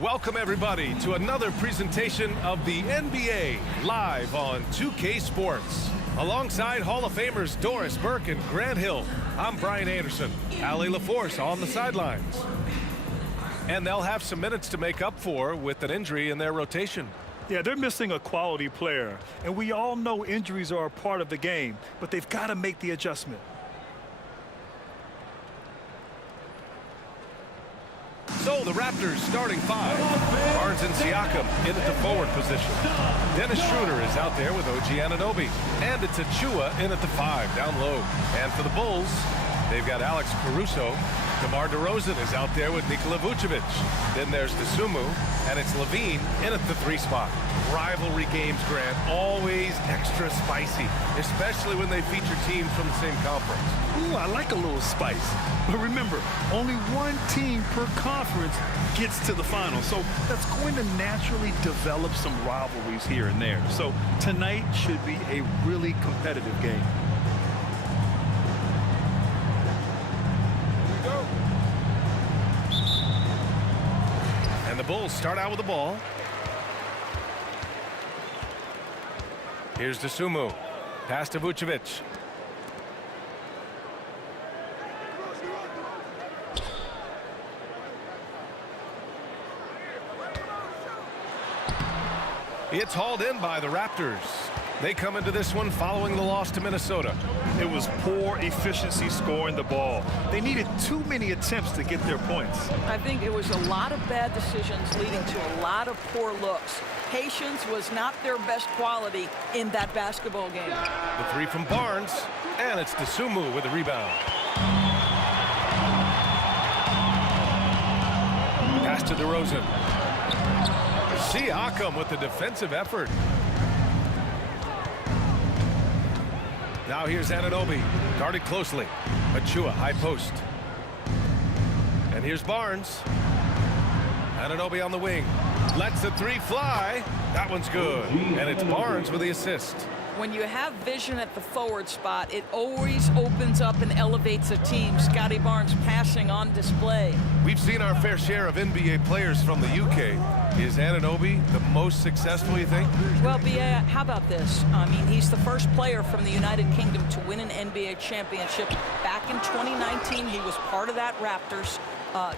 Welcome everybody to another presentation of the NBA live on 2K Sports. Alongside Hall of Famers Doris Burke and Grant Hill, I'm Brian Anderson. Allie LaForce on the sidelines. And they'll have some minutes to make up for with an injury in their rotation. Yeah, they're missing a quality player, and we all know injuries are a part of the game, but they've got to make the adjustment. So the Raptors starting five. Barnes and Siakam in at the forward position. Dennis Schroeder is out there with OG Anunoby. And it's Achua in at the five, down low. And for the Bulls, they've got Alex Caruso. DeMar DeRozan is out there with Nikola Vucevic. Then there's Dosunmu, and it's Levine in at the three spot. Rivalry games, Grant, always extra spicy, especially when they feature teams from the same conference. Ooh, I like a little spice. But remember, only one team per conference gets to the final, so that's going to naturally develop some rivalries here and there. So tonight should be a really competitive game. And the Bulls start out with the ball. Here's Dosunmu. Pass to Vucevic. It's hauled in by the Raptors. They come into this one following the loss to Minnesota. It was poor efficiency scoring the ball. They needed too many attempts to get their points. I think it was a lot of bad decisions leading to a lot of poor looks. Patience was not their best quality in that basketball game. The three from Barnes, and it's Dosunmu with the rebound. Pass to DeRozan. Siakam with the defensive effort. Now here's Anunoby, guarded closely. Achua, high post. And here's Barnes. Anunoby on the wing. Lets the three fly. That one's good. And it's Barnes with the assist. When you have vision at the forward spot, it always opens up and elevates a team. Scotty Barnes passing on display. We've seen our fair share of NBA players from the UK. Is Anunoby the most successful, you think? Well, B.A., how about this? I mean, he's the first player from the United Kingdom to win an NBA championship. Back in 2019, he was part of that Raptors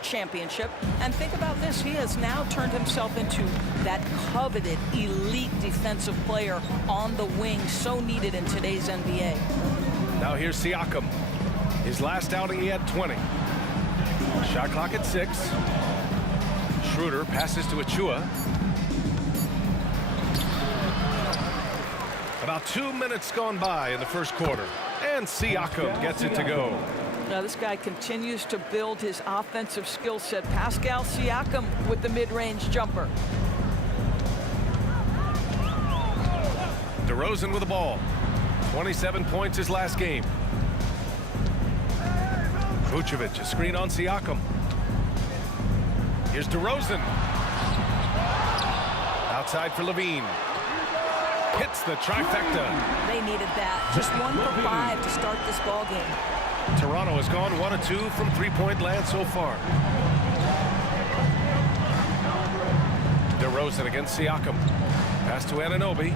championship. And think about this, he has now turned himself into that coveted elite defensive player on the wing, so needed in today's NBA. Now here's Siakam. His last outing he had 20. Shot clock at 6. Schroeder passes to Achua. About 2 minutes gone by in the first quarter, and Siakam gets it to go. Now this guy continues to build his offensive skill set. Pascal Siakam with the mid-range jumper. DeRozan with the ball. 27 points his last game. Vucevic, a screen on Siakam. Here's DeRozan. Outside for Levine. Hits the trifecta. They needed that. Just 1 for 5 to start this ball game. Toronto has gone 1 of 2 from three-point land so far. DeRozan against Siakam. Pass to Anunoby.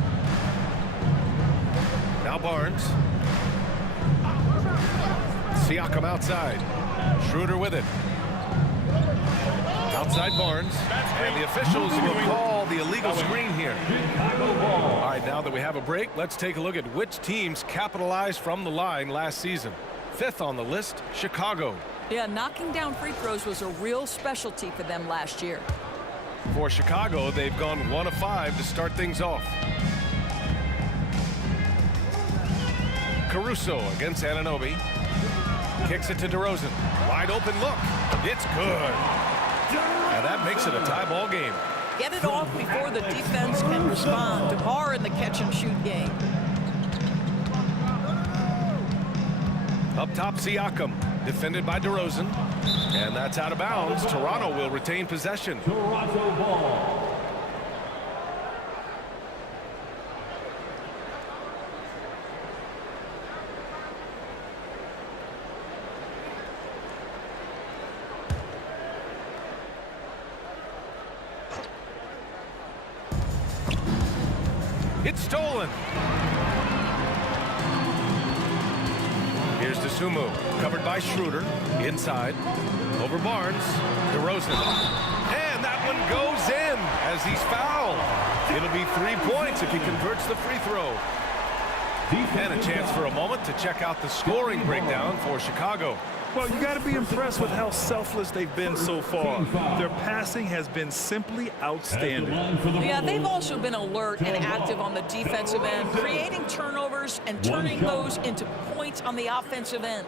Now Barnes. Siakam outside. Schroeder with it. Outside Barnes. And the officials will call the illegal screen here. All right, now that we have a break, let's take a look at which teams capitalized from the line last season. 5th on the list, Chicago. Yeah, knocking down free throws was a real specialty for them last year. For Chicago, they've gone 1 of 5 to start things off. Caruso against Anunoby. Kicks it to DeRozan. Wide open look. It's good. And that makes it a tie ball game. Get it off before the defense can respond. DeMar in the catch-and-shoot game. Up top, Siakam, defended by DeRozan. And that's out of bounds. Toronto will retain possession. Toronto ball. It's stolen. Here's DeSumo, covered by Schroeder. Inside, over Barnes. DeRozan. And that one goes in as he's fouled. It'll be 3 points if he converts the free throw. And a chance for a moment to check out the scoring breakdown for Chicago. Well, you got to be impressed with how selfless they've been so far. Their passing has been simply outstanding. Yeah, they've also been alert and active on the defensive end, creating turnovers and turning those into points on the offensive end.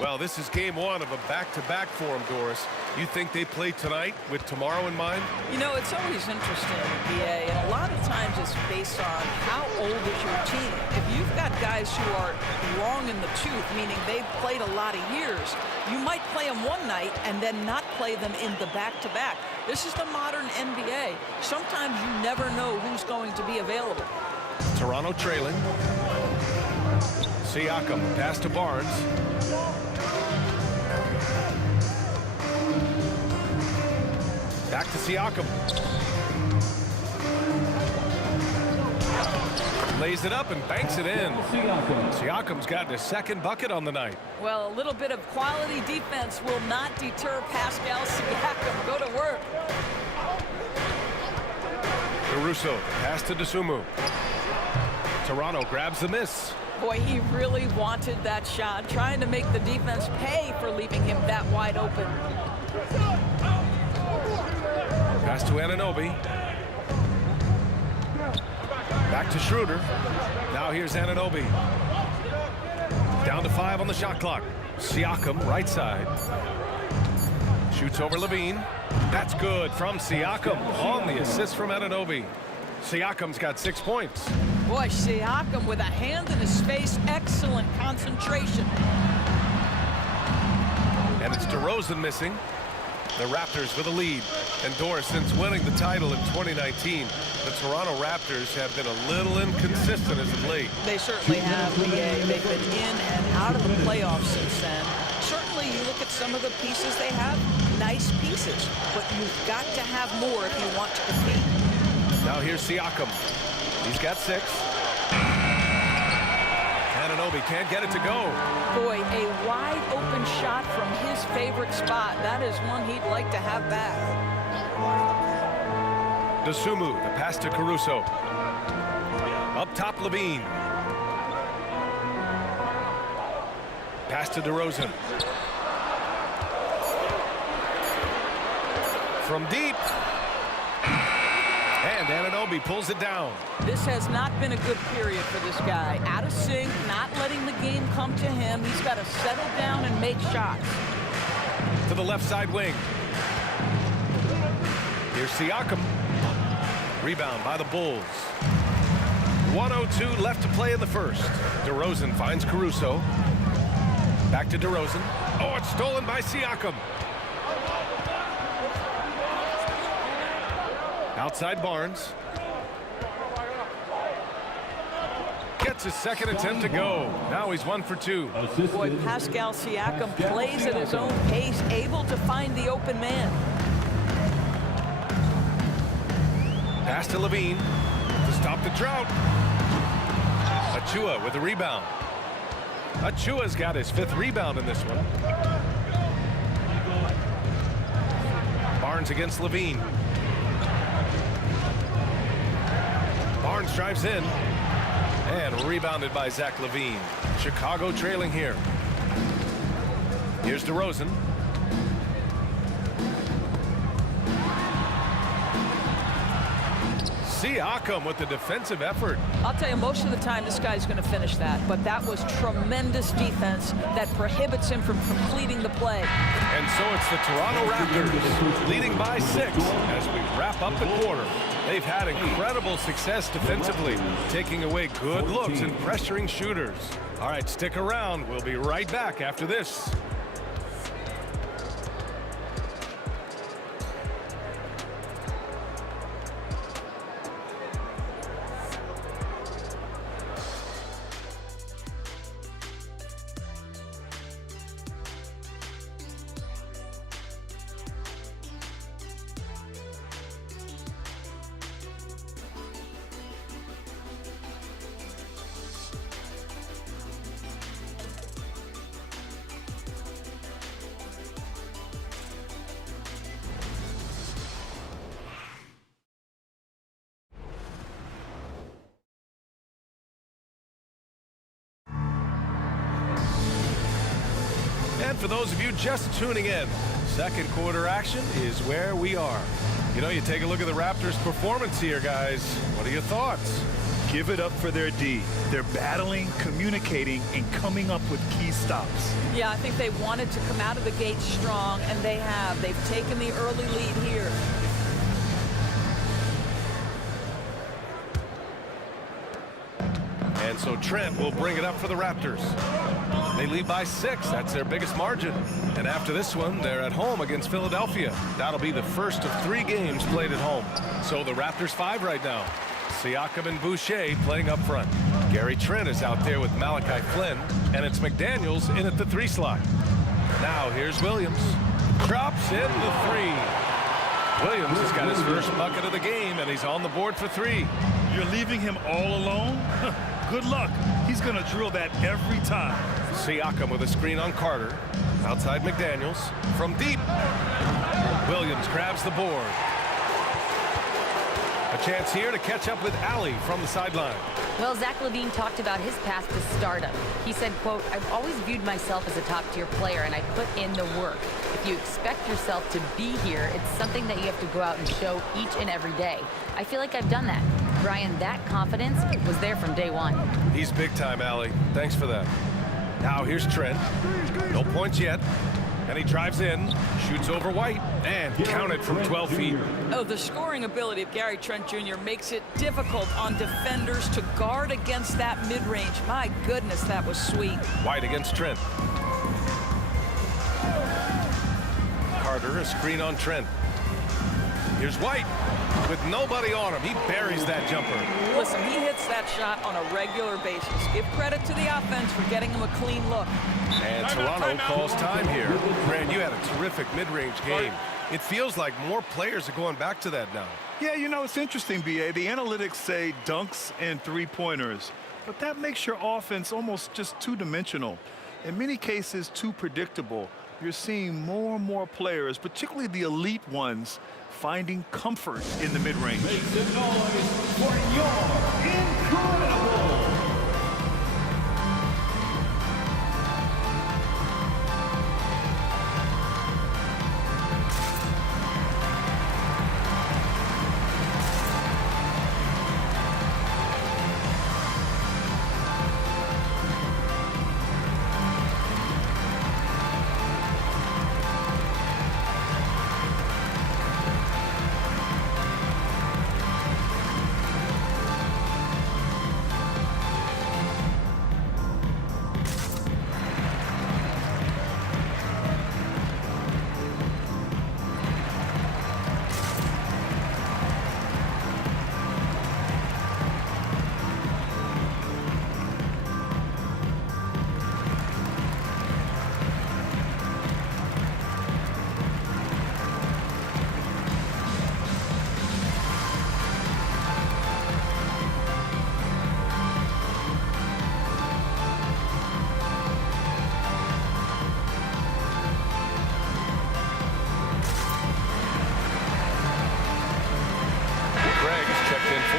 Well, this is game one of a back-to-back for them, Doris. You think they play tonight with tomorrow in mind? You know, it's always interesting, BA, and a lot of times it's based on how old is your team. If you've got guys who are long in the tooth, meaning they've played a lot of years, you might play them one night and then not play them in the back-to-back. This is the modern NBA. Sometimes you never know who's going to be available. Toronto trailing. Siakam, pass to Barnes. Back to Siakam. Lays it up and banks it in. Siakam's gotten his second bucket on the night. Well, a little bit of quality defense will not deter Pascal Siakam. Go to work. Caruso, pass to DeSumo. Toronto grabs the miss. Boy, he really wanted that shot, trying to make the defense pay for leaving him that wide open. Pass to Anunoby. Back to Schroeder. Now here's Anunoby. Down to 5 on the shot clock. Siakam, right side. Shoots over Levine. That's good from Siakam on the assist from Anunoby. Siakam's got 6 points. Boy, Siakam with a hand in his face. Excellent concentration. And it's DeRozan missing. The Raptors with a lead. And Doris, since winning the title in 2019, the Toronto Raptors have been a little inconsistent as of late. They certainly have, BA. They've been in and out of the playoffs since then. Certainly, you look at some of the pieces they have, nice pieces. But you've got to have more if you want to compete. Now here's Siakam. He's got 6. Anunoby can't get it to go. Boy, a wide open shot from his favorite spot. That is one he'd like to have back. DeSumo, the pass to Caruso. Up top, Levine. Pass to DeRozan. From deep. And Anunoby pulls it down. This has not been a good period for this guy. Out of sync, not letting the game come to him. He's got to settle down and make shots. To the left side wing. Here's Siakam. Rebound by the Bulls. 1:02 left to play in the first. DeRozan finds Caruso. Back to DeRozan. Oh, it's stolen by Siakam. Outside Barnes. Gets his second attempt to go. Now he's 1 for 2. Boy, Pascal Siakam plays at his own pace, able to find the open man. Pass to Levine to stop the drought. Achua with a rebound. Achua's got his 5th rebound in this one. Barnes against Levine. Barnes drives in and rebounded by Zach LaVine. Chicago trailing here. Here's DeRozan. Siakam with the defensive effort. I'll tell you, most of the time this guy's going to finish that, but that was tremendous defense that prohibits him from completing the play. And so it's the Toronto Raptors leading by 6 as we wrap up the quarter. They've had incredible success defensively, taking away good looks and pressuring shooters. All right, stick around. We'll be right back after this. for those of you just tuning in, second quarter action is where we are. You know, you take a look at the Raptors' performance here, guys. What are your thoughts? Give it up for their D. They're battling, communicating, and coming up with key stops. Yeah, I think they wanted to come out of the gate strong, and they have. They've taken the early lead here. And so Trent will bring it up for the Raptors. They lead by 6. That's their biggest margin. And after this one, they're at home against Philadelphia. That'll be the first of 3 games played at home. So the Raptors 5 right now. Siakam and Boucher playing up front. Gary Trent is out there with Malachi Flynn, and it's McDaniels in at the 3 slot. Now here's Williams. Drops in the 3. Williams has got his first bucket of the game, and he's on the board for 3. You're leaving him all alone? Good luck. He's going to drill that every time. Siakam with a screen on Carter. Outside McDaniels. From deep. Williams grabs the board. A chance here to catch up with Allie from the sideline. Well, Zach LaVine talked about his path to stardom. He said, quote, "I've always viewed myself as a top-tier player, and I put in the work. If you expect yourself to be here, it's something that you have to go out and show each and every day. I feel like I've done that." Brian, that confidence was there from day one. He's big time, Allie. Thanks for that. Now here's Trent. No points yet. And he drives in, shoots over White, and counted from 12 feet. Oh, the scoring ability of Gary Trent Jr. makes it difficult on defenders to guard against that mid-range. My goodness, that was sweet. White against Trent. Carter, a screen on Trent. Here's White. With nobody on him, he buries that jumper. Listen, he hits that shot on a regular basis. Give credit to the offense for getting him a clean look. And Toronto calls time here. Brand, you had a terrific mid-range game. It feels like more players are going back to that now. Yeah, you know, it's interesting, B.A. The analytics say dunks and 3-pointers, but that makes your offense almost just two-dimensional. In many cases, too predictable. You're seeing more and more players, particularly the elite ones, finding comfort in the mid-range. Make some noise for your incredible.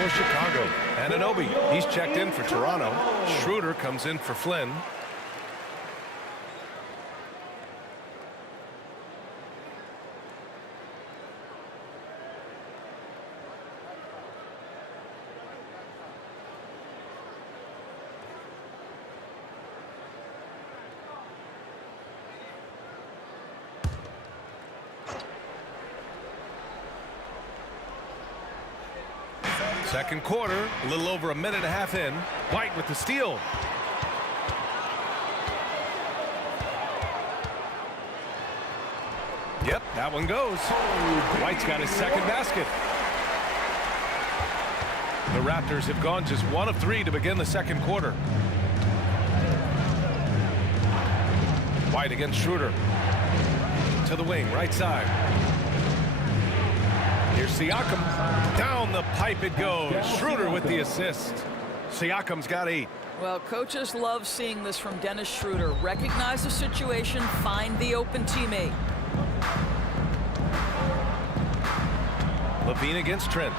Chicago. Anunoby, he's checked in for Toronto. Schroeder comes in for Flynn. Second quarter, a little over a minute and a half in. White with the steal. Yep, that one goes. White's got his second basket. The Raptors have gone just 1 of 3 to begin the second quarter. White against Schroeder. To the wing, right side. Here's Siakam. Down the pipe it goes. Schroeder with the assist. Siakam's got 8. Well, coaches love seeing this from Dennis Schroeder. Recognize the situation, find the open teammate. LaVine against Trent.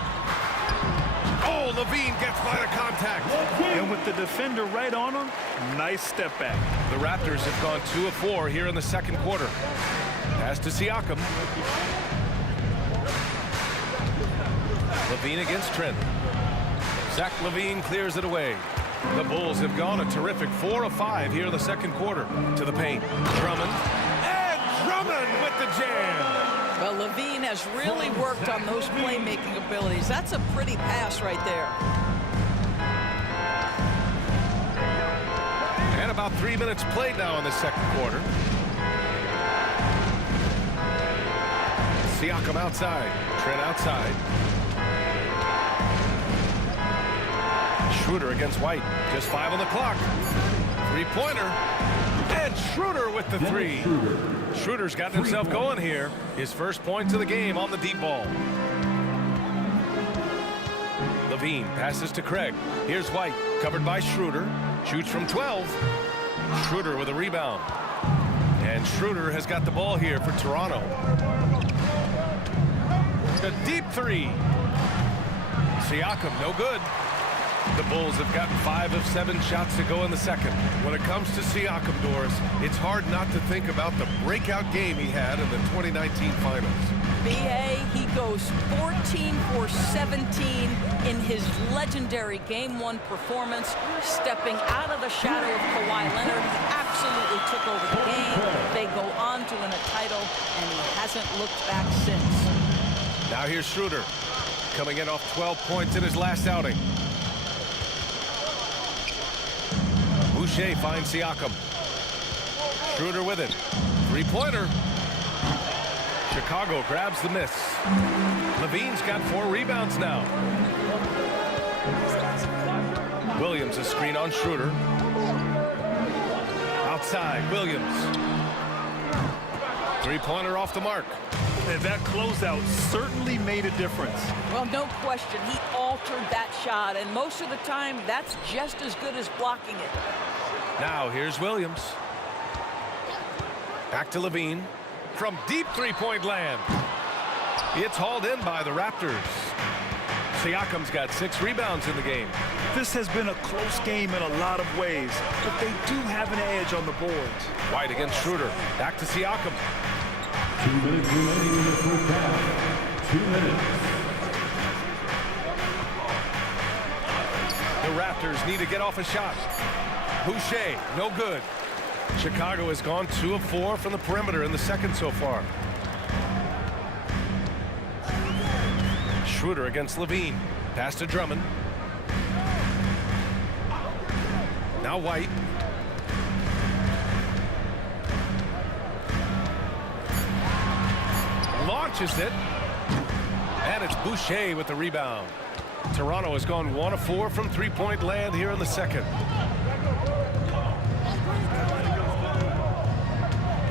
Oh, LaVine gets by the contact. And with with the defender right on him. Nice step back. The Raptors have gone 2 of 4 here in the second quarter. Pass to Siakam. LaVine against Trent. Zach LaVine clears it away. The Bulls have gone a terrific 4 of 5 here in the second quarter. To the paint. Drummond. And Drummond with the jam. Well, LaVine has really worked on those playmaking abilities. That's a pretty pass right there. And about 3 minutes played now in the second quarter. Siakam outside. Trent outside. Schroeder against White. Just 5 on the clock. Three-pointer. And Schroeder with the 3. Schroeder's gotten himself going here. His first points of the game on the deep ball. LaVine passes to Craig. Here's White, covered by Schroeder. Shoots from 12. Schroeder with a rebound. And Schroeder has got the ball here for Toronto. A deep 3. Siakam, no good. The Bulls have gotten 5 of 7 shots to go in the second. When it comes to Siakam, Doris, it's hard not to think about the breakout game he had in the 2019 finals. B.A., he goes 14 for 17 in his legendary Game 1 performance, stepping out of the shadow of Kawhi Leonard. He absolutely took over the game. They go on to win a title, and he hasn't looked back since. Now here's Schroeder, coming in off 12 points in his last outing. Boucher finds Siakam. Schroeder with it. Three-pointer. Chicago grabs the miss. LaVine's got 4 rebounds now. Williams a screen on Schroeder. Outside, Williams. Three-pointer off the mark. And that closeout certainly made a difference. Well, no question. He altered that shot, and most of the time, that's just as good as blocking it. Now, here's Williams. Back to LaVine. From deep three-point land. It's hauled in by the Raptors. Siakam's got 6 rebounds in the game. This has been a close game in a lot of ways, but they do have an edge on the boards. White against Schroeder. Back to Siakam. 2 minutes remaining in the first half. 2 minutes. The Raptors need to get off a shot. Boucher, no good. Chicago has gone 2 of 4 from the perimeter in the second so far. Schroeder against LaVine. Pass to Drummond. Now White. Launches it. And it's Boucher with the rebound. Toronto has gone 1 of 4 from three-point land here in the second.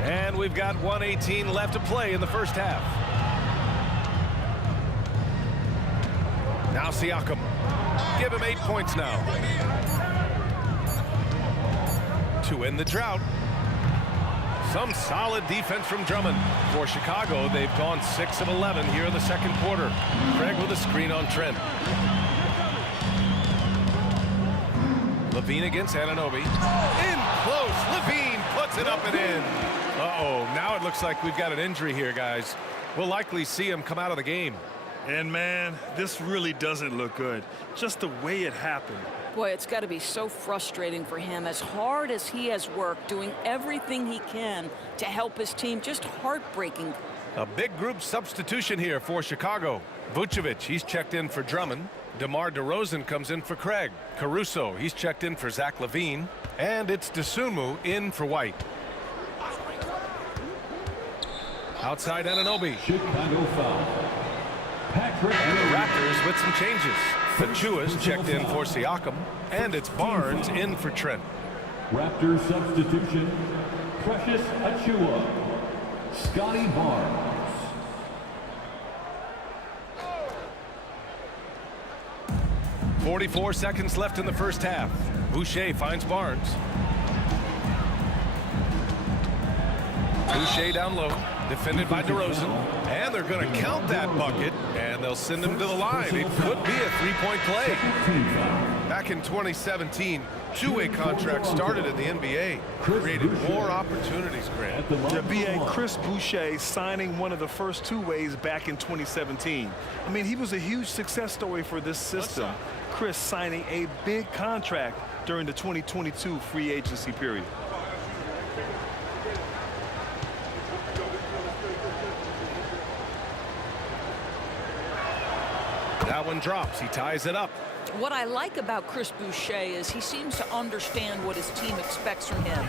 And we've got 1:18 left to play in the first half. Now Siakam. Give him 8 points now. To end the drought. Some solid defense from Drummond. For Chicago, they've gone 6 of 11 here in the second quarter. Craig with a screen on Trent. LaVine against Anunoby. In close. LaVine puts it up and in. Uh-oh. Now it looks like we've got an injury here, guys. We'll likely see him come out of the game. And, man, this really doesn't look good. Just the way it happened. Boy, it's got to be so frustrating for him. As hard as he has worked, doing everything he can to help his team, just heartbreaking. A big group substitution here for Chicago. Vucevic, he's checked in for Drummond. DeMar DeRozan comes in for Craig. Caruso, he's checked in for Zach LaVine. And it's Dosunmu in for White. Outside Anunoby. Chicago foul. Patrick. And the Raptors with some changes. Achua's checked in for Siakam. And it's Barnes in for Trent. Raptors substitution. Precious Achua. Scotty Barnes. .44 seconds left in the first half. Boucher finds Barnes. Boucher down low, defended by DeRozan. And they're going to count that bucket, and they'll send him to the line. It could be a three-point play. Back Back in 2017, two-way contracts started in the NBA, created more opportunities, Grant. Yeah, B.A. Chris Boucher signing one of the first two-ways back in 2017. I mean, he was a huge success story for this system. Chris signing a big contract during the 2022 free agency period. That one drops. He ties it up. What I like about Chris Boucher is he seems to understand what his team expects from him.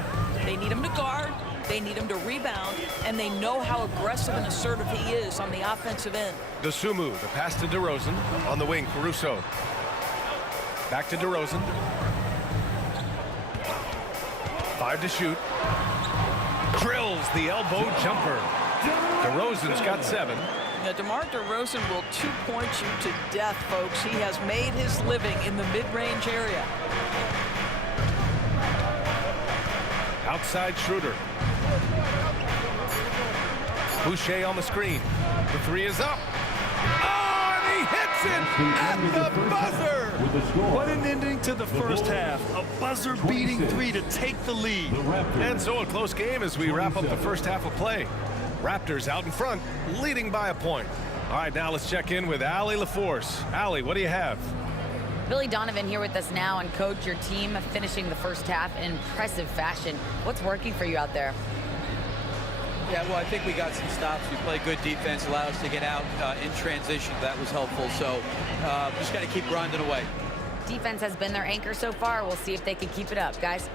They need him to guard, they need him to rebound, and they know how aggressive and assertive he is on the offensive end. DeSumo, the pass to DeRozan. On the wing, Caruso. Back to DeRozan. 5 to shoot. Drills the elbow jumper. DeRozan's got 7. Now, DeMar DeRozan will 2-point you to death, folks. He has made his living in the mid-range area. Outside Schroeder. Boucher on the screen. The 3 is up. Oh, and he hits it at the buzzer. What an ending to the first half. A buzzer-beating 3 to take the lead. And so a close game as we wrap up the first half of play. Raptors out in front, leading by a point. All right, now let's check in with Allie LaForce. Allie, what do you have? Billy Donovan here with us now, and coach, your team finishing the first half in impressive fashion. What's working for you out there? Yeah, well, I think we got some stops. We played good defense, allowed us to get out in transition. That was helpful. So just got to keep grinding away. Defense has been their anchor so far. We'll see if they can keep it up, guys.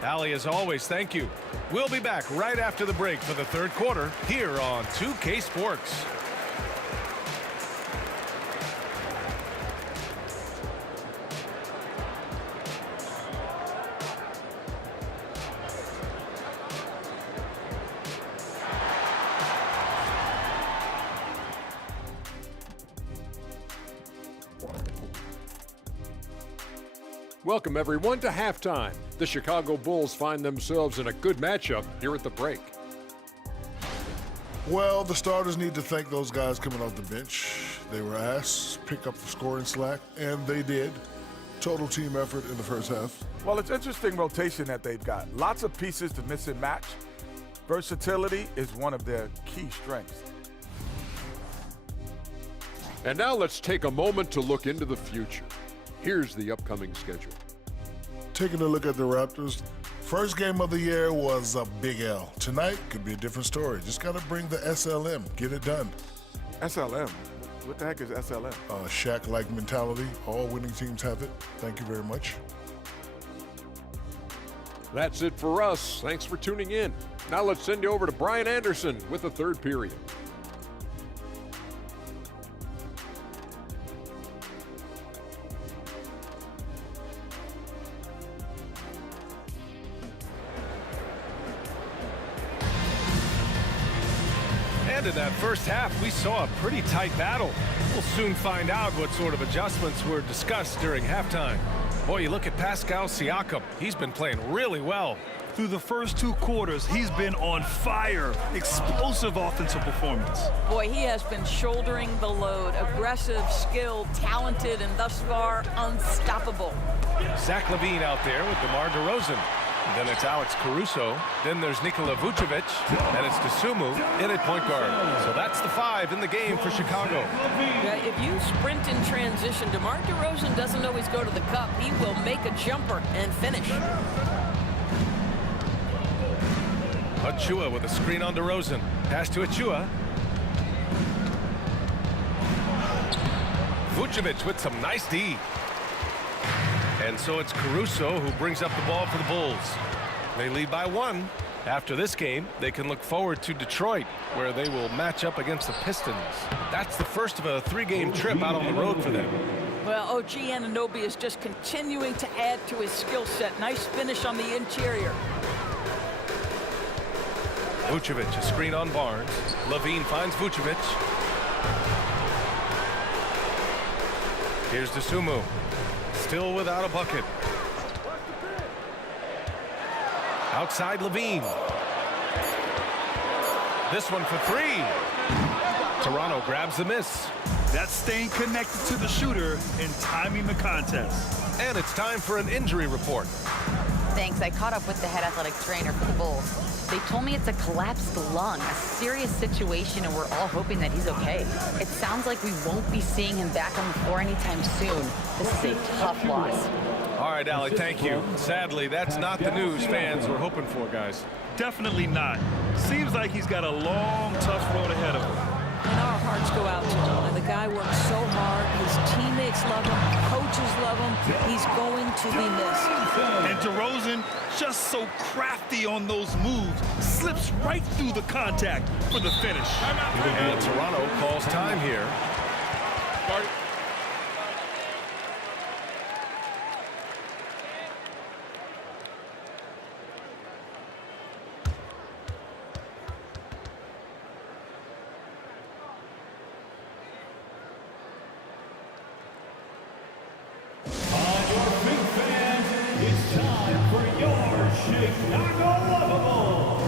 Allie, as always, thank you. We'll be back right after the break for the third quarter here on 2K Sports. Welcome, everyone, to halftime. The Chicago Bulls find themselves in a good matchup here at the break. Well, the starters need to thank those guys coming off the bench. They were asked to pick up the scoring slack, and they did. Total team effort in the first half. Well, it's interesting rotation that they've got. Lots of pieces to mix and match. Versatility is one of their key strengths. And now let's take a moment to look into the future. Here's the upcoming schedule. Taking a look at the Raptors, first game of the year was a big L. Tonight could be a different story. Just got to bring the SLM, get it done. SLM? What the heck is SLM? Shaq-like mentality. All winning teams have it. Thank you very much. That's it for us. Thanks for tuning in. Now let's send you over to Brian Anderson with the third period. And in that first half, we saw a pretty tight battle. We'll soon find out what sort of adjustments were discussed during halftime. Boy, you look at Pascal Siakam. He's been playing really well. Through the first 2 quarters, he's been on fire. Explosive offensive performance. Boy, he has been shouldering the load. Aggressive, skilled, talented, and thus far unstoppable. Zach LaVine out there with DeMar DeRozan. Then it's Alex Caruso. Then there's Nikola Vucevic. And it's DeSumo in at point guard. So that's the 5 in the game for Chicago. Yeah, if you sprint in transition, DeMar DeRozan doesn't always go to the cup. He will make a jumper and finish. Achua with a screen on DeRozan. Pass to Achua. Vucevic with some nice D. And so it's Caruso who brings up the ball for the Bulls. They lead by 1. After this game, they can look forward to Detroit, where they will match up against the Pistons. That's the first of a 3-game trip out on the road for them. Well, OG Anunoby is just continuing to add to his skill set. Nice finish on the interior. Vucevic, a screen on Barnes. LaVine finds Vucevic. Here's DeSumo. Still without a bucket. Outside LaVine. This one for 3. Toronto grabs the miss. That's staying connected to the shooter and timing the contest. And it's time for an injury report. Thanks. I caught up with the head athletic trainer for the Bulls. They told me it's a collapsed lung, a serious situation, and we're all hoping that he's okay. It sounds like we won't be seeing him back on the floor anytime soon. This is a tough loss. All right, Allie, thank you. Sadly, that's not the news fans were hoping for, guys. Definitely not. Seems like he's got a long, tough road ahead of him. And our hearts go out to him. And the guy works so hard. His teammates love him. Coaches love him. He's going to be missed. And DeRozan, just so crafty on those moves, slips right through the contact for the finish. And Toronto calls time here. It's time for your Chicago Lovable.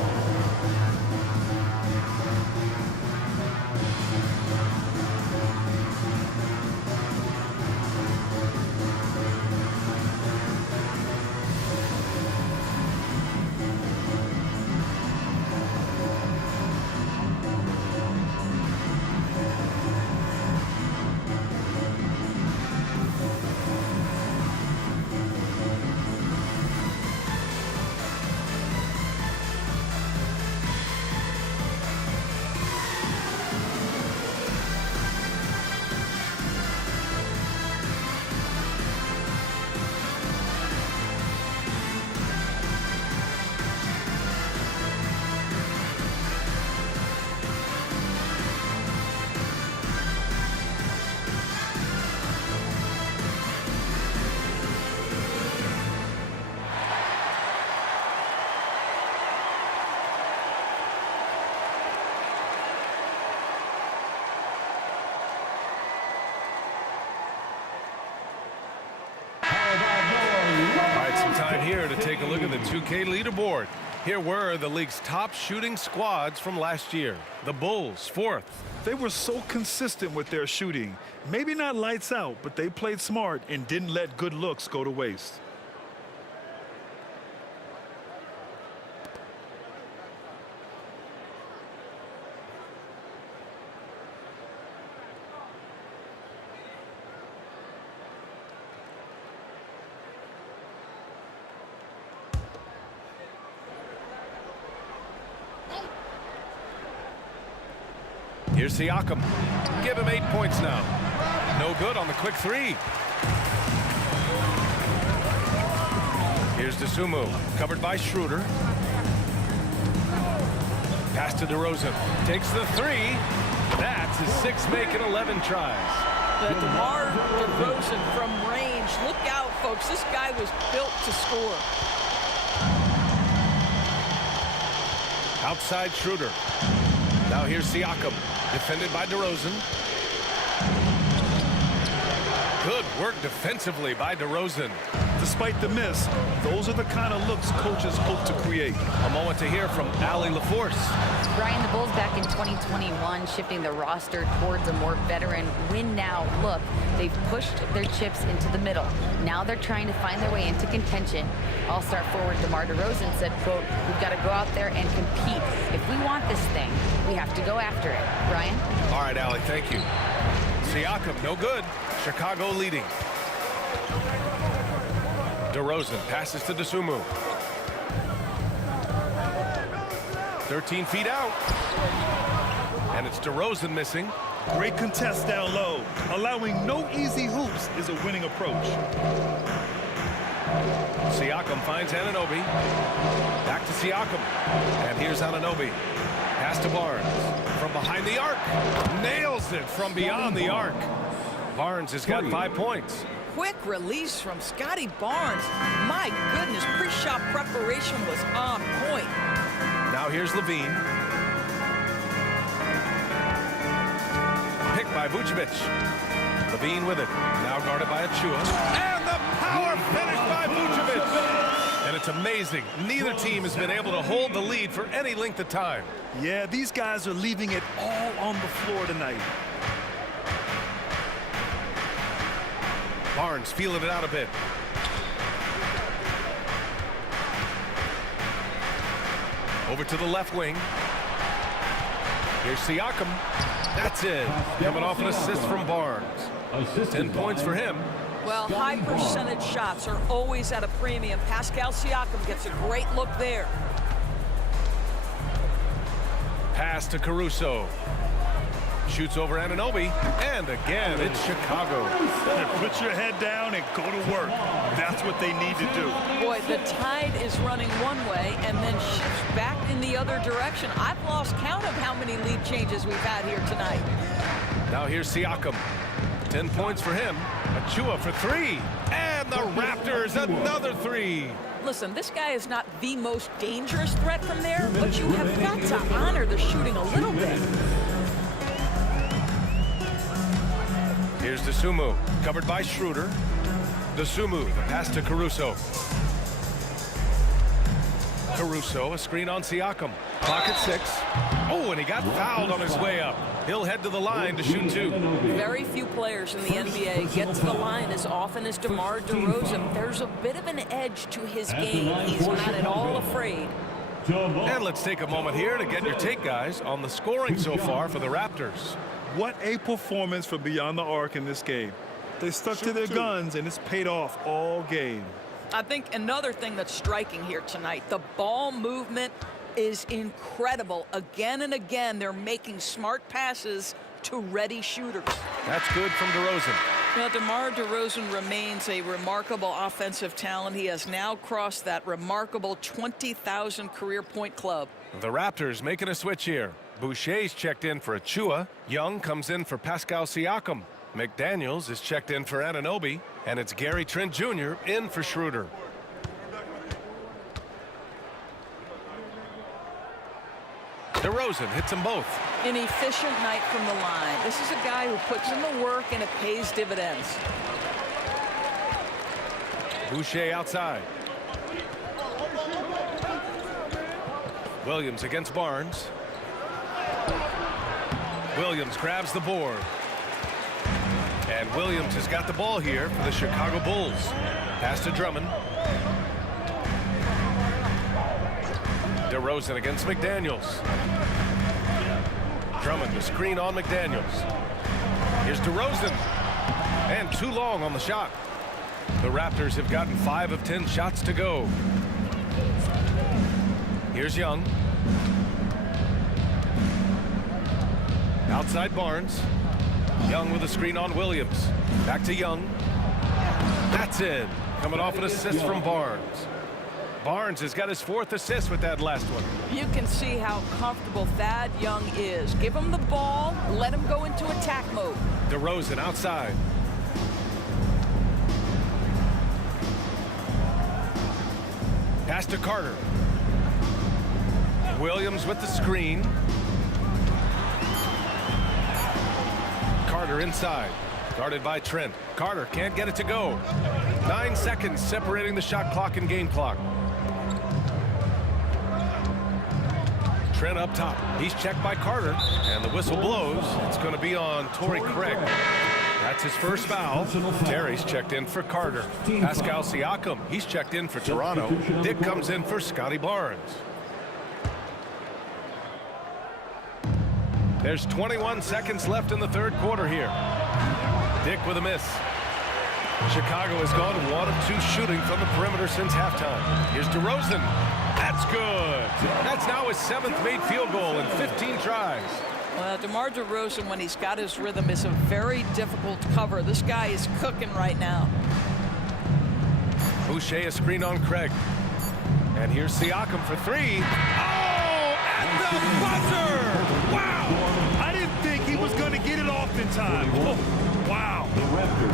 Here to take a look at the 2K leaderboard. Here were the league's top shooting squads from last year. The Bulls, 4th. They were so consistent with their shooting. Maybe not lights out, but they played smart and didn't let good looks go to waste. Here's Siakam. Give him 8 points now. No good on the quick three. Here's Dosunmu, covered by Schroeder. Pass to DeRozan. Takes the three. That's his 6 make and 11 tries. But DeMar DeRozan from range. Look out, folks. This guy was built to score. Outside Schroeder. Now here's Siakam, defended by DeRozan. Good work defensively by DeRozan. Despite the miss, those are the kind of looks coaches hope to create. A moment to hear from Allie LaForce. Brian, the Bulls back in 2021 shifting the roster towards a more veteran win-now look. They've pushed their chips into the middle. Now they're trying to find their way into contention. All-star forward DeMar DeRozan said, quote, "We've got to go out there and compete. If we want this thing, we have to go after it." Brian? All right, Allie, thank you. Siakam, no good. Chicago leading. DeRozan passes to Dosunmu. 13 feet out. And it's DeRozan missing. Great contest down low. Allowing no easy hoops is a winning approach. Siakam finds Anunoby. Back to Siakam. And here's Anunoby. Pass to Barnes. From behind the arc. Nails it from beyond the arc. Barnes has got 5 points. Quick release from Scotty Barnes. My goodness, pre-shot preparation was on point. Now here's Levine. Picked by Vucevic. Levine with it. Now guarded by Achua. And the power finish by Vucevic. And it's amazing. Neither team has been able to hold the lead for any length of time. Yeah, these guys are leaving it all on the floor tonight. Barnes feeling it out a bit. Over to the left wing. Here's Siakam. That's it. Coming off an assist from Barnes. 10 points for him. Well, high percentage shots are always at a premium. Pascal Siakam gets a great look there. Pass to Caruso. Shoots over Anunoby. And again, it's Chicago. Put your head down and go to work. That's what they need to do. Boy, the tide is running one way and then shifts back in the other direction. I've lost count of how many lead changes we've had here tonight. Now here's Siakam. 10 points for him. Achua for three. And the Raptors, another three. Listen, this guy is not the most dangerous threat from there, but you have got to honor the shooting a little bit. Here's Dosunmu, covered by Schroeder. Dosunmu, the pass to Caruso. Caruso, a screen on Siakam. Clock at 6. Oh, and he got fouled on his way up. He'll head to the line to shoot 2. Very few players in the NBA get to the line as often as DeMar DeRozan. There's a bit of an edge to his game. He's not at all afraid. And let's take a moment here to get your take, guys, on the scoring so far for the Raptors. What a performance from beyond the arc in this game. They stuck to their guns, and it's paid off all game. I think another thing that's striking here tonight, the ball movement is incredible. Again and again, they're making smart passes to ready shooters. That's good from DeRozan. Well, DeMar DeRozan remains a remarkable offensive talent. He has now crossed that remarkable 20,000 career point club. The Raptors making a switch here. Boucher's checked in for Achua. Young comes in for Pascal Siakam. McDaniels is checked in for Anunoby. And it's Gary Trent Jr. in for Schroeder. DeRozan hits them both. An efficient night from the line. This is a guy who puts in the work and it pays dividends. Boucher outside. Williams against Barnes. Williams grabs the board. And Williams has got the ball here for the Chicago Bulls. Pass to Drummond. DeRozan against McDaniels. Drummond to screen on McDaniels. Here's DeRozan. And too long on the shot. The Raptors have gotten 5 of 10 shots to go. Here's Young. Outside Barnes. Young with a screen on Williams. Back to Young. That's it. Coming off an assist from Barnes. Barnes has got his 4th assist with that last one. You can see how comfortable Thad Young is. Give him the ball, let him go into attack mode. DeRozan outside. Pass to Carter. Williams with the screen. Carter inside. Guarded by Trent. Carter can't get it to go. 9 seconds separating the shot clock and game clock. Trent up top. He's checked by Carter. And the whistle blows. It's going to be on Torrey Craig. That's his first foul. Terry's checked in for Carter. Pascal Siakam, he's checked in for Toronto. Dick comes in for Scotty Barnes. There's 21 seconds left in the third quarter here. Dick with a miss. Chicago has gone 1 of 2 shooting from the perimeter since halftime. Here's DeRozan. That's good. That's now his 7th made field goal in 15 tries. Well, DeMar DeRozan, when he's got his rhythm, is a very difficult cover. This guy is cooking right now. Boucher a screen on Craig. And here's Siakam for 3. Oh, at the buzzer! Wow! I didn't think he was going to get it off in time. Oh, wow.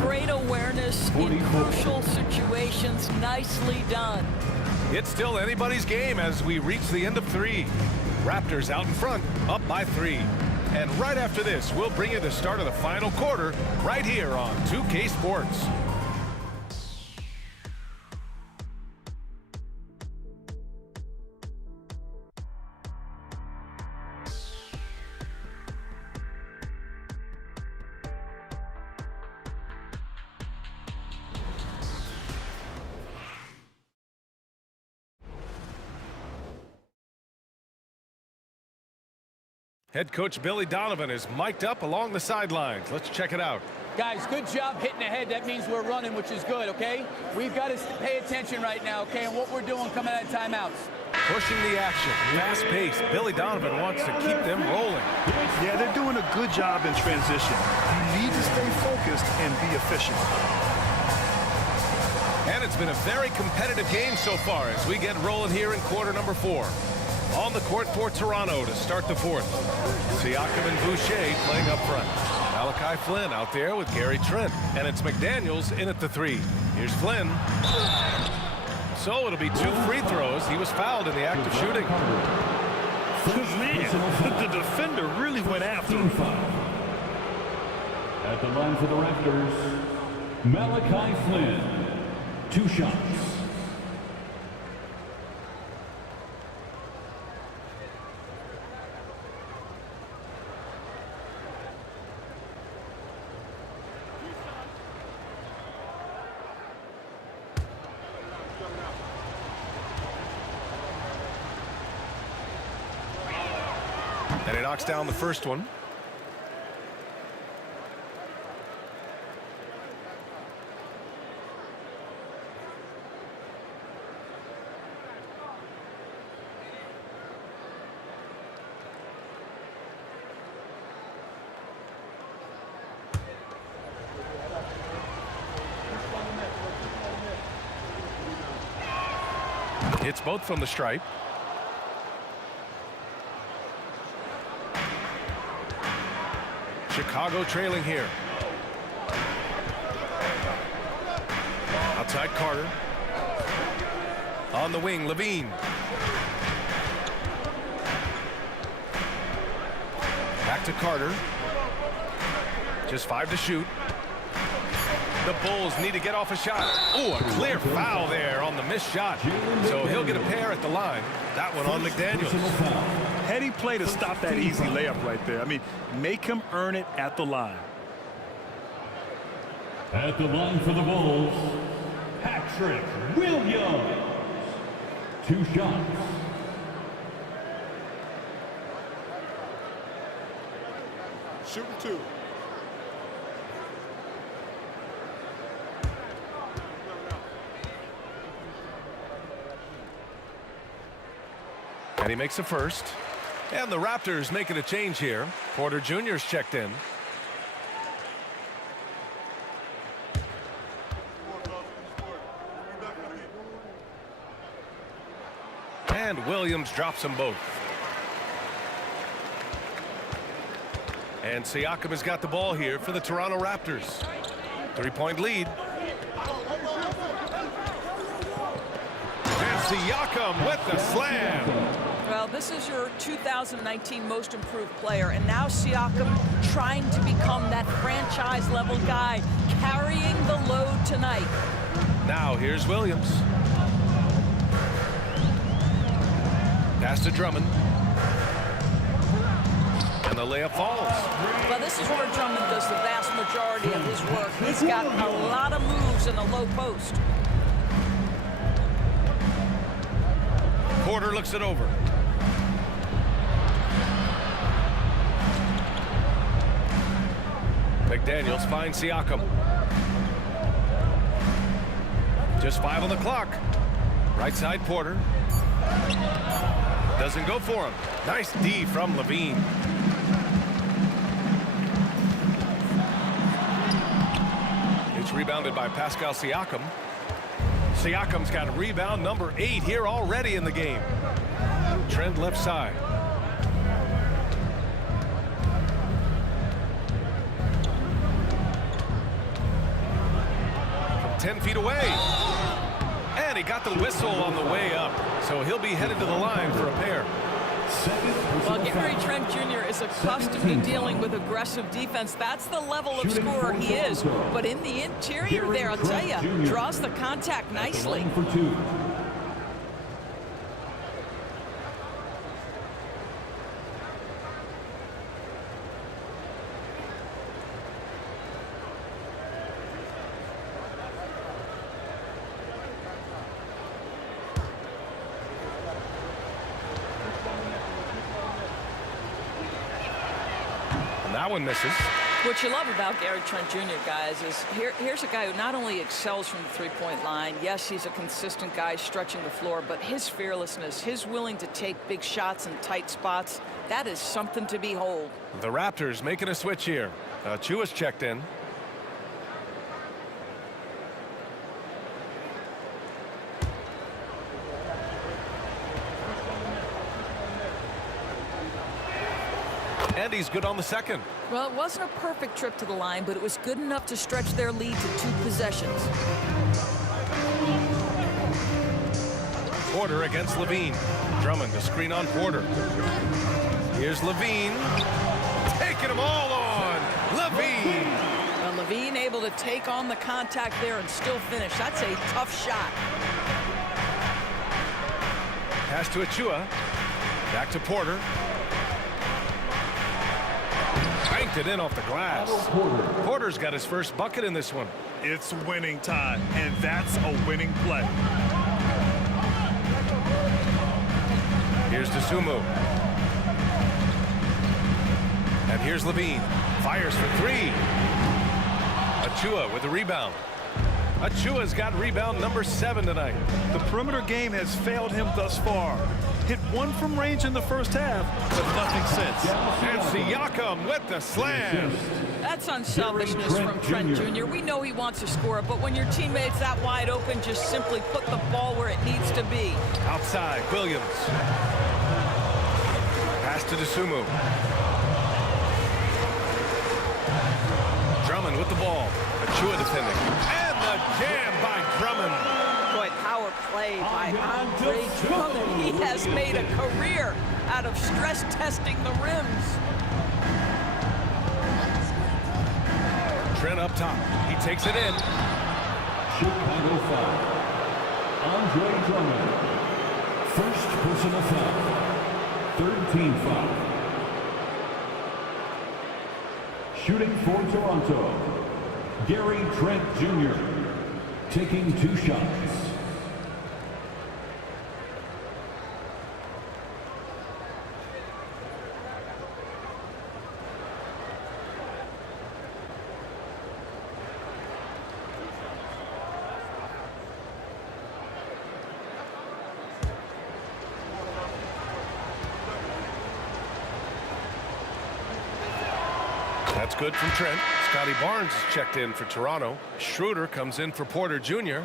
Great awareness in crucial situations. Nicely done. It's still anybody's game as we reach the end of 3. Raptors out in front, up by 3. And right after this, we'll bring you the start of the final quarter right here on 2K Sports. Head coach Billy Donovan is mic'd up along the sidelines. Let's check it out. Guys, good job hitting ahead. That means we're running, which is good, okay? We've got to pay attention right now, okay, and what we're doing coming out of timeouts. Pushing the action, fast pace. Billy Donovan wants to keep them rolling. Yeah, they're doing a good job in transition. You need to stay focused and be efficient. And it's been a very competitive game so far as we get rolling here in quarter number 4. On the court for Toronto to start the 4th. Siakam and Boucher playing up front. Malachi Flynn out there with Gary Trent. And it's McDaniels in at the 3. Here's Flynn. So it'll be 2 free throws. He was fouled in the act of shooting. Man, the defender really went after him. At the line for the Raptors, Malachi Flynn. 2 shots. And he knocks down the first one. Hits both from the stripe. Chicago trailing here. Outside Carter. On the wing, Levine. Back to Carter. Just 5 to shoot. The Bulls need to get off a shot. Oh, a clear foul there on the missed shot. So he'll get a pair at the line. That one on McDaniels. Heady play to stop that easy layup right there. I mean, make him earn it at the line. At the line for the Bulls, Patrick Williams. 2 shots. Shooting 2. And he makes a first. And the Raptors making a change here. Porter Jr.'s checked in. And Williams drops them both. And Siakam has got the ball here for the Toronto Raptors. 3-point lead. And Siakam with the slam. Well, this is your 2019 most improved player, and now Siakam trying to become that franchise-level guy, carrying the load tonight. Now here's Williams. Pass to Drummond. And the layup falls. Well, this is where Drummond does the vast majority of his work. He's got a lot of moves in the low post. Porter looks it over. McDaniels finds Siakam. Just 5 on the clock. Right side Porter. Doesn't go for him. Nice D from Levine. It's rebounded by Pascal Siakam. Siakam's got rebound number 8 here already in the game. Trent left side. From 10 feet away. And he got the whistle on the way up. So he'll be headed to the line for a pair. Well, Gary Trent Jr. is accustomed to dealing with aggressive defense. That's the level of scorer he is. But in the interior there, I'll tell you, draws the contact nicely. That one misses. What you love about Gary Trent Jr., guys, is here's a guy who not only excels from the three-point line. Yes, he's a consistent guy stretching the floor, but his fearlessness, his willing to take big shots in tight spots, that is something to behold. The Raptors making a switch here. Chua's checked in. And he's good on the second. Well, it wasn't a perfect trip to the line, but it was good enough to stretch their lead to 2 possessions. Porter against Levine. Drummond to screen on Porter. Here's Levine. Taking them all on. Levine. Well, Levine able to take on the contact there and still finish. That's a tough shot. Pass to Achua. Back to Porter. Banked it in off the glass. Porter's got his first bucket in this one. It's winning time, and that's a winning play. Here's Dosunmu. And here's Levine. Fires for 3. Achua with the rebound. Achua's got rebound number 7 tonight. The perimeter game has failed him thus far. Hit 1 from range in the first half, but nothing since. And Siakam with the slam. That's unselfishness from Trent Jr. We know he wants to score, but when your teammate's that wide open, just simply put the ball where it needs to be. Outside, Williams. Pass to Dosunmu. Drummond with the ball. Achua defending. And the jam by Drummond. Boy, power play by Andre Drummond. He has made a career out of stress testing the rims. Trent up top. He takes it in. Chicago foul. Andre Drummond. First personal foul. Third team foul. Shooting for Toronto, Gary Trent Jr. taking 2 shots. That's good from Trent. Scotty Barnes is checked in for Toronto. Schroeder comes in for Porter Jr.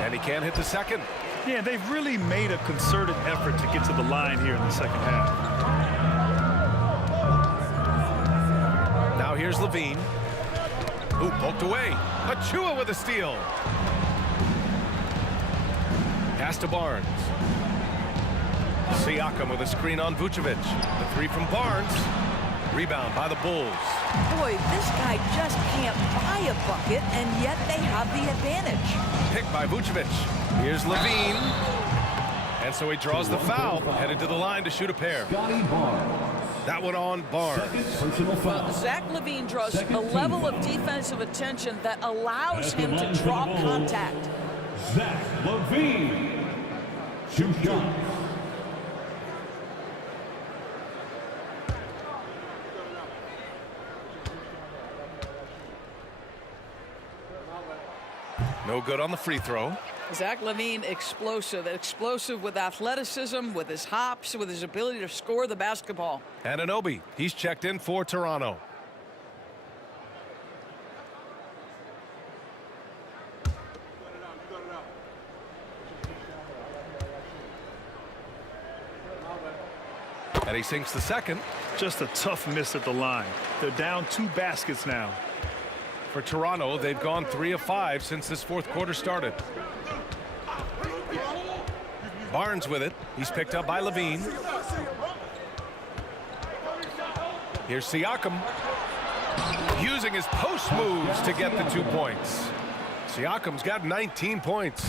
And he can't hit the second. Yeah, they've really made a concerted effort to get to the line here in the second half. Now here's Levine. Ooh, poked away. Achua with a steal. Pass to Barnes. Siakam with a screen on Vucevic. The 3 from Barnes. Rebound by the Bulls. Boy, this guy just can't buy a bucket, and yet they have the advantage. Picked by Vucevic. Here's Levine. And so he draws the foul, headed to the line to shoot a pair. Scotty Barnes. That one on Barnes. Second personal foul. Zach Levine draws Second a team level foul. of defensive attention that allows At the him line to for the drop Bulls, contact. Zach Levine. 2 shots. No good on the free throw. Zach Levine, explosive with athleticism, with his hops, with his ability to score the basketball. Anunoby, he's checked in for Toronto. And he sinks the second. Just a tough miss at the line. They're down 2 baskets now. For Toronto, they've gone 3 of 5 since this 4th quarter started. Barnes with it. He's picked up by Levine. Here's Siakam. Using his post moves to get the 2 points. Siakam's got 19 points.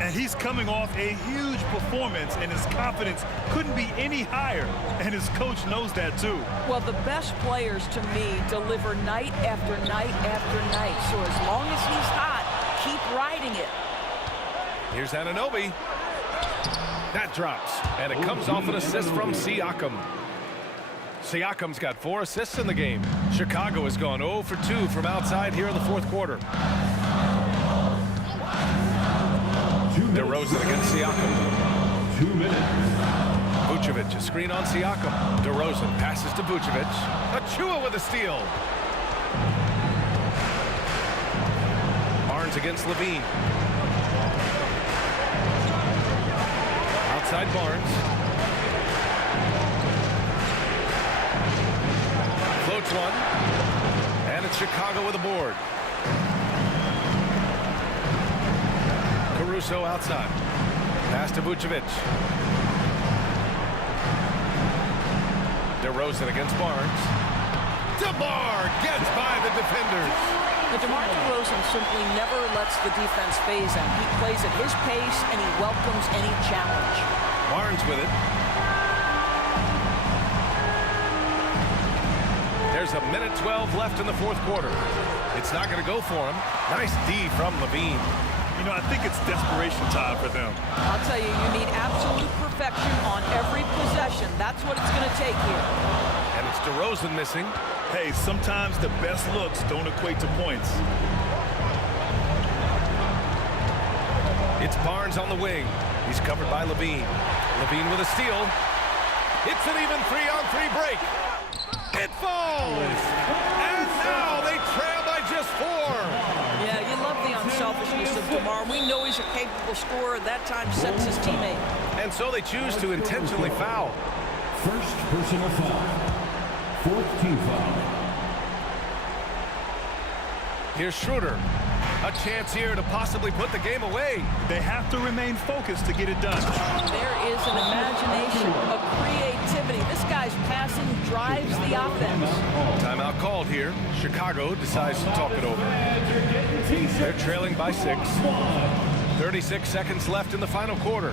And he's coming off a huge performance, and his confidence couldn't be any higher. And his coach knows that, too. Well, the best players, to me, deliver night after night after night. So as long as he's hot, keep riding it. Here's Anunoby. That drops, and it comes off an assist from Siakam. Siakam's got 4 assists in the game. Chicago has gone 0 for 2 from outside here in the fourth quarter. DeRozan against Siakam. 2 minutes. Vucevic, a screen on Siakam. DeRozan passes to Vucevic. Achua with a steal. Barnes against Levine. Outside Barnes. Floats one. And it's Chicago with a board. Caruso outside. Pass to Vucevic. DeRozan against Barnes. DeMar gets by the defenders. But DeMar DeRozan simply never lets the defense phase him. He plays at his pace, and he welcomes any challenge. Barnes with it. There's a minute 12 left in the fourth quarter. It's not going to go for him. Nice D from Levine. You know, I think it's desperation time for them. I'll tell you, you need absolute perfection on every possession. That's what it's going to take here. And it's DeRozan missing. Hey, sometimes the best looks don't equate to points. It's Barnes on the wing. He's covered by Levine. Levine with a steal. It's an even 3-on-3 break. It falls! And now they trail by just 4. Yeah, you love the unselfishness of DeMar. We know he's a capable scorer. That time sets his teammate. And so they choose to intentionally foul. First personal foul. Fourth team foul. Here's Schroeder. A chance here to possibly put the game away. They have to remain focused to get it done. There is an imagination, a creativity. This guy's passing drives the offense. Timeout called here. Chicago decides to talk it over. They're trailing by 6. 36 seconds left in the final quarter.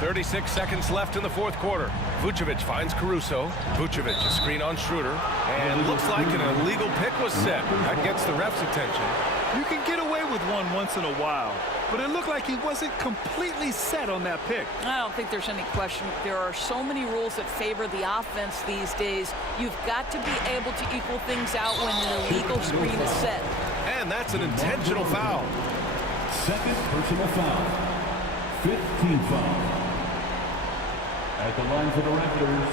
.36 seconds left in the fourth quarter. Vucevic finds Caruso. Vucevic, a screen on Schroeder. And looks like an illegal pick was set. That gets the ref's attention. You can get away with one once in a while, but it looked like he wasn't completely set on that pick. I don't think there's any question. There are so many rules that favor the offense these days. You've got to be able to equal things out when an illegal screen is set. And that's an intentional foul. Second personal foul. 15 foul. At the line for the Raptors,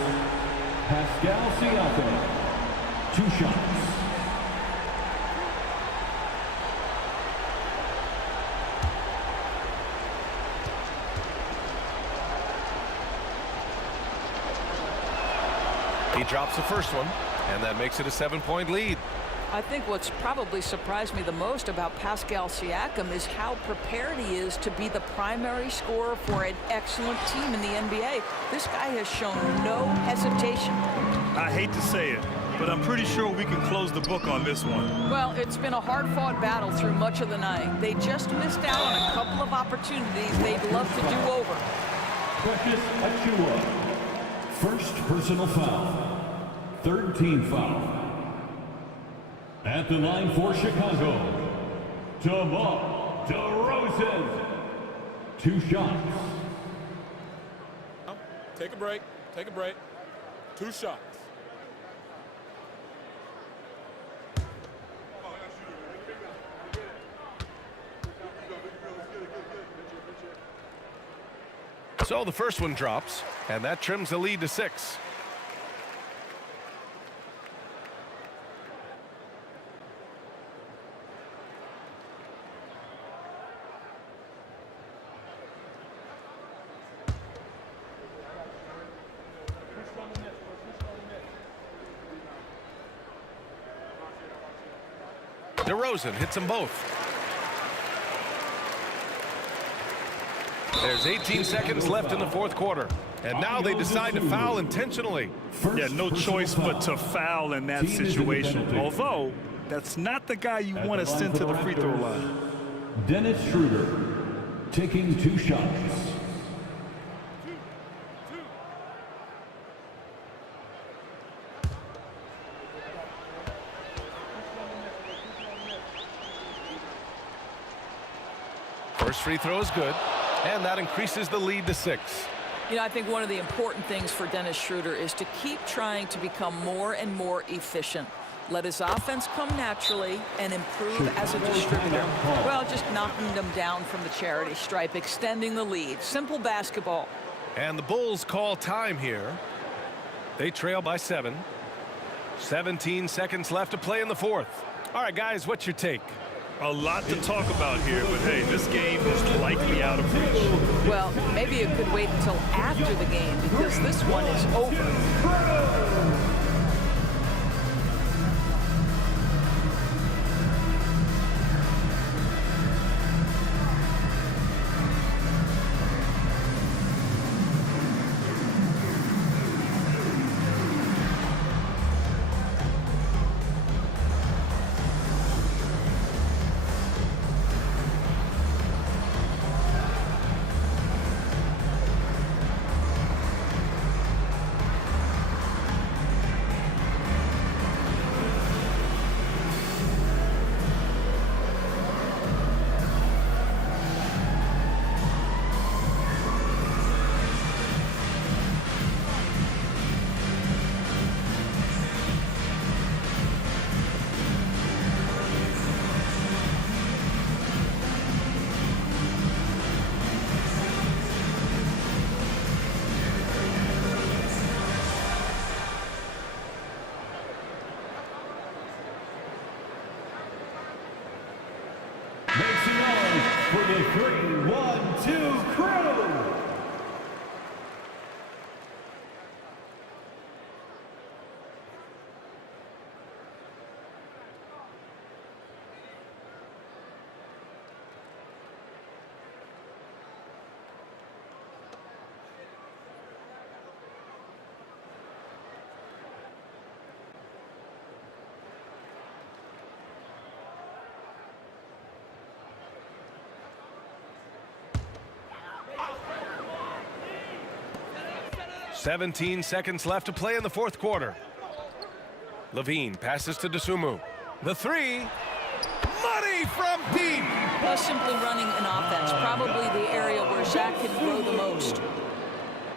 Pascal Siakam. 2 shots. He drops the first one, and that makes it a 7-point lead. I think what's probably surprised me the most about Pascal Siakam is how prepared he is to be the primary scorer for an excellent team in the NBA. This guy has shown no hesitation. I hate to say it, but I'm pretty sure we can close the book on this one. Well, it's been a hard-fought battle through much of the night. They just missed out on a couple of opportunities they'd love to do over. Precious Achiuwa. First personal foul. Third team foul. At the line for Chicago, DeMar DeRozan. 2 shots. Take a break. Take a break. 2 shots. So the first one drops, and that trims the lead to 6. DeRozan hits them both. There's 18 seconds left in the 4th quarter. And now they decide to foul intentionally. Yeah, no choice but to foul in that situation. Although, that's not the guy you want to send to the free throw line. Dennis Schroeder taking 2 shots. First free throw is good, and that increases the lead to 6. You know, I think one of the important things for Dennis Schroeder is to keep trying to become more and more efficient. Let his offense come naturally and improve as a distributor. Well, just knocking them down from the charity stripe, extending the lead. Simple basketball. And the Bulls call time here. They trail by 7. 17 seconds left to play in the 4th. All right, guys, what's your take? A lot to talk about here, but hey, this game is likely out of reach. Well, maybe it could wait until after the game because this one is over. Makes it on for the 3-1-2 crew. Seventeen seconds left to play in the 4th quarter. Levine passes to Dosunmu. The 3. Money from deep. Well, simply running an offense, probably the area where Zach can grow the most.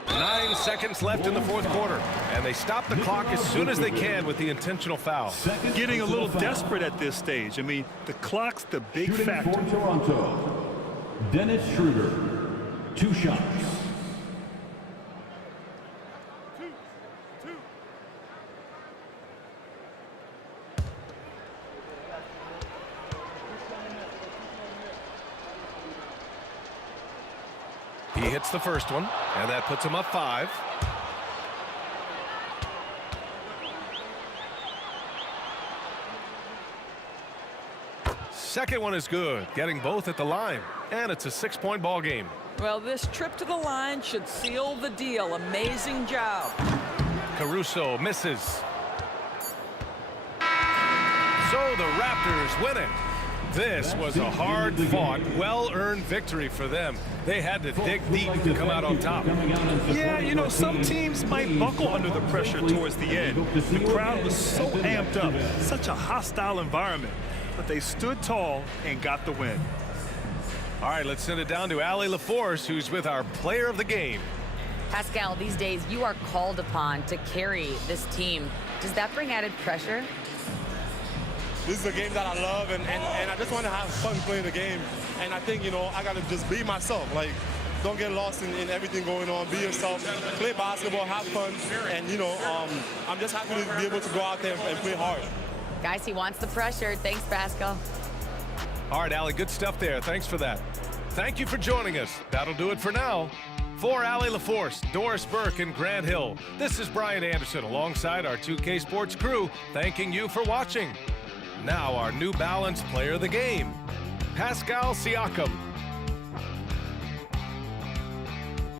9 seconds left in the 4th quarter. And they stop the clock as soon as they can with the intentional foul. Getting a little desperate at this stage. I mean, the clock's the big factor. For Toronto, Dennis Schroeder, 2 shots. He hits the first one, and that puts him up 5. Second one is good, getting both at the line. And it's a 6-point ball game. Well, this trip to the line should seal the deal. Amazing job. Caruso misses. So the Raptors win it. This was a hard-fought, well-earned victory for them. They had to dig deep to come out on top. Yeah, you know, some teams might buckle under the pressure towards the end. The crowd was so amped up, such a hostile environment. But they stood tall and got the win. All right, let's send it down to Allie LaForce, who's with our player of the game. Pascal, these days you are called upon to carry this team. Does that bring added pressure? This is a game that I love, and I just want to have fun playing the game. And I think, you know, I got to just be myself. Like, don't get lost in everything going on. Be yourself, play basketball, have fun. And, you know, I'm just happy to be able to go out there and play hard. Guys, he wants the pressure. Thanks, Pascal. All right, Allie, good stuff there. Thanks for that. Thank you for joining us. That'll do it for now. For Allie LaForce, Doris Burke, and Grant Hill, this is Brian Anderson alongside our 2K Sports crew, thanking you for watching. Now our New Balance player of the game, Pascal Siakam.